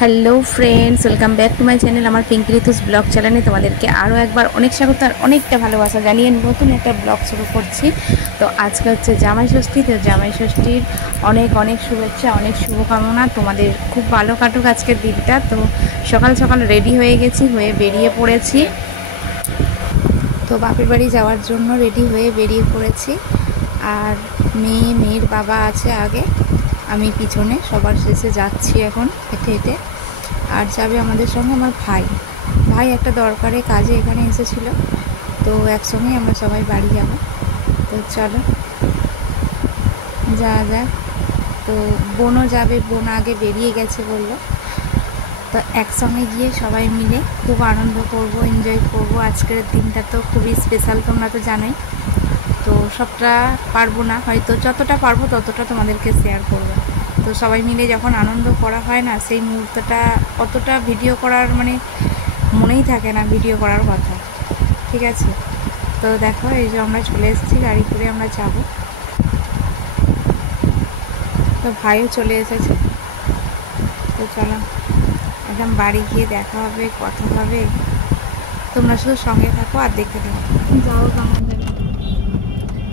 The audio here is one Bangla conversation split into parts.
Hello friends, welcome back to my channel. আমার পিঙ্কি ঋতুস ব্লগ চ্যানেলে তোমাদেরকে আরও একবার অনেক স্বাগত আর অনেকটা ভালোবাসা জানিয়ে নতুন একটা ব্লগ শুরু করছি। তো আজকে হচ্ছে জামাই ষষ্ঠী। তো জামাই ষষ্ঠীর অনেক অনেক শুভেচ্ছা, অনেক শুভকামনা। তোমাদের খুব ভালো কাটুক আজকের দিনটা। তো সকাল সকাল রেডি হয়ে গেছি, হয়ে বেরিয়ে পড়েছি। তো বাপের বাড়ি যাওয়ার জন্য রেডি হয়ে বেরিয়ে পড়েছি। আর মেয়ের বাবা আছে আগে, আমি পিছনে, সবার শেষে যাচ্ছি এখন হেঁটে হেঁটে। আর যাবে আমাদের সঙ্গে আমার ভাই একটা দরকারে কাজে এখানে এসেছিলো। তো একসঙ্গেই আমরা সবাই বাড়ি যাব। তো চলো যা যাক। তো বোনও যাবে, বোন আগে বেরিয়ে গেছে বললো। তো একসঙ্গে গিয়ে সবাই মিলে খুব আনন্দ করব, এনজয় করব। আজকের দিনটা তো খুবই স্পেশাল, তোমরা তো জানোই। তো সবটা পারবো না, হয়তো যতটা পারবো ততটা তোমাদেরকে শেয়ার করবো। তো সবাই মিলে যখন আনন্দ করা হয় না, সেই মুহূর্তটা অতটা ভিডিও করার মনেই থাকে না ভিডিও করার কথা, ঠিক আছে। তো দেখো, এই যে আমরা চলে এসেছি, গাড়ি করে আমরা যাব। তো ভাইও চলে এসেছে। তো চলো একদম বাড়ি গিয়ে দেখা হবে, কথা হবে। তোমরা শুধু সঙ্গে থাকো আর দেখতে থাকো। যাও, কেমন যাবে।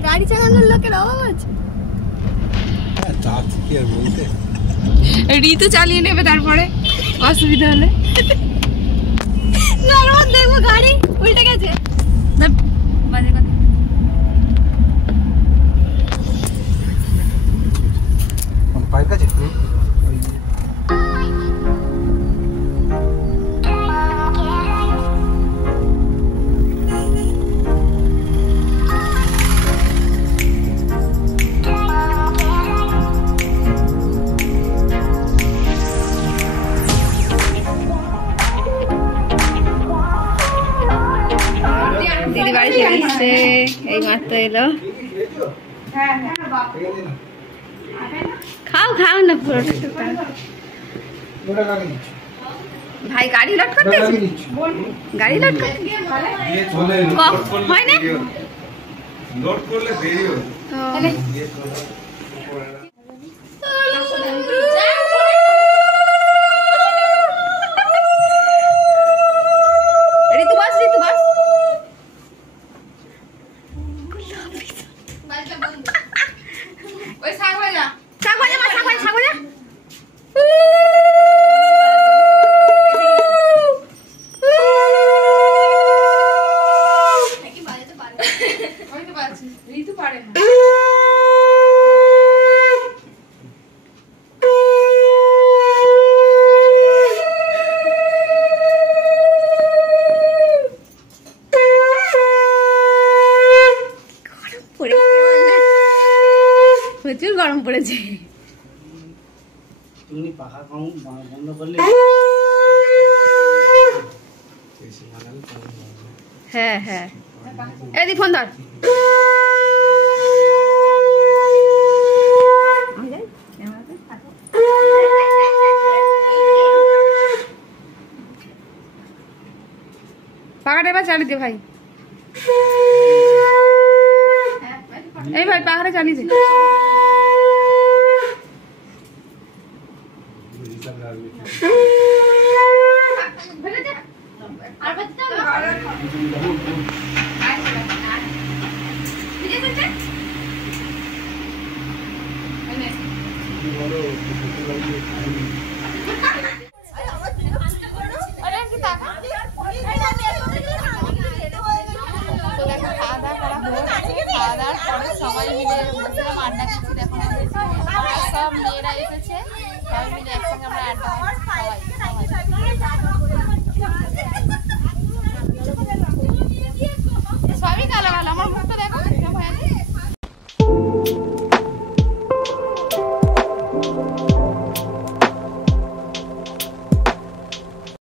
গাড়ি চালানোর লোকের অভাব আছে? ঋতু চালিয়ে নেবে, তারপরে অসুবিধা হলে দেখবো গাড়ি উল্টে গেছে। বাজে কথা। দিদি বাড়ি চলে এসছে, এই মাত্র এলো। খাও খাও না পুরোটা। ভাই গাড়ি লোড করতে, গাড়ি লোড করতে হয় না। লোড করলে দেরি হয়। প্রচুর গরম পড়েছে। তুমি পাখা বন্ধ করলে হ্যাঁ হ্যাঁ, এই ফোন ধর। পাখাটা এবার চালিয়ে দে ভাই। এই ভাই পাখাটা চালিয়ে দে। সবাই মিলে বসেছিলাম, আড্ডা দিচ্ছি। দেখো সব মেয়েরা এসেছে, সবাই মিলে একসঙ্গে আমরা আড্ডা।